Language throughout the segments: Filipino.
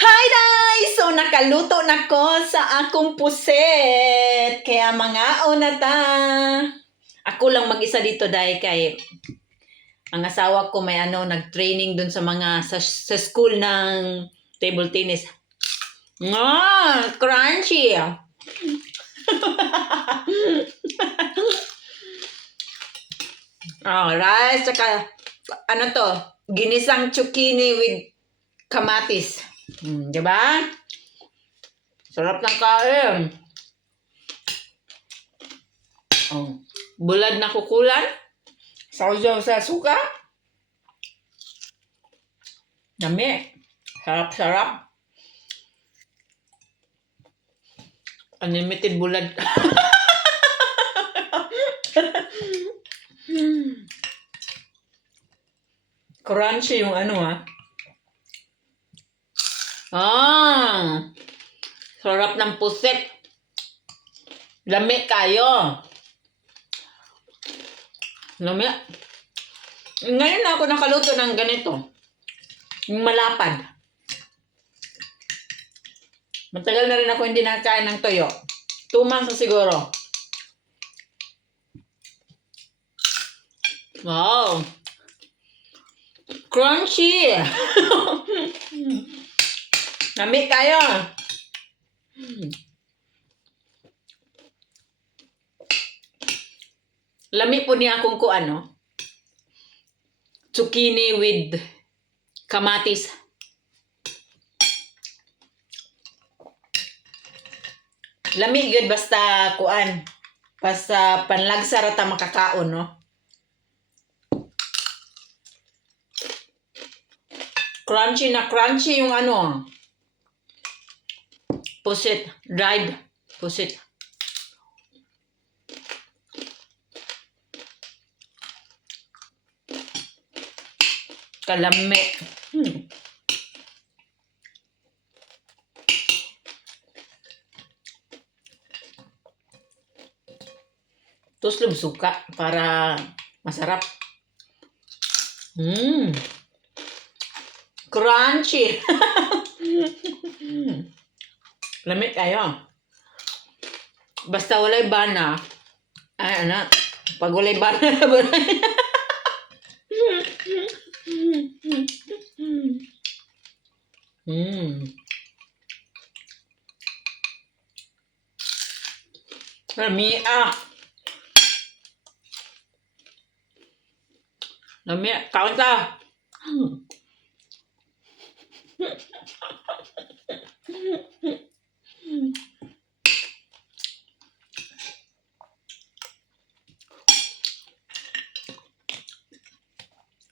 Hi guys! So nakaluto na ko sa akong puset. Kaya mga na ta. Ako lang mag-isa dito dahil kay ang asawa ko may nag-training dun sa mga sa school ng table tennis. Crunchy. Rice tsaka ginisang zucchini with kamatis. Diba? Sarap ng kain. Bulad na kukulan. Sausaw sa suka. Dami. Sarap-sarap. Unlimited bulad. Crunchy yung sarap ng puset. Lami kayo. Lami. Ngayon na ako nakaluto ng ganito. Yung malapad. Matagal na rin ako hindi nakain ng toyo. 2 months na siguro. Wow. Crunchy. Lami kayo. Lami po niya akong zucchini with kamatis. Lami good basta basta panlagsa rata makakaon, no? Crunchy na crunchy yung pusit, dried pusit. Kalami. Tuslog suka para masarap. Crunchy. Lamig kayo. Basta walay bana. Pag walay bana Lami Lami, kaon ta.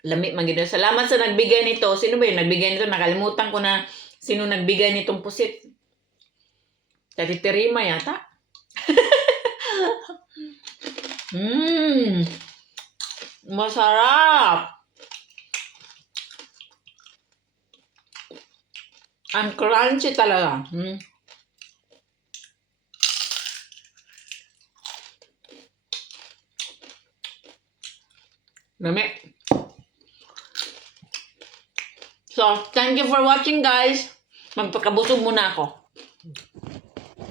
Lami man gid. Salamat sa nagbigay nito. Sino ba yung nagbigay nito? Nakalimutan ko na sino nagbigay nitong pusit. Tati Terima yata. Masarap. Ang crunchy talaga. Lami. So, thank you for watching guys. Magpakabusog muna ako.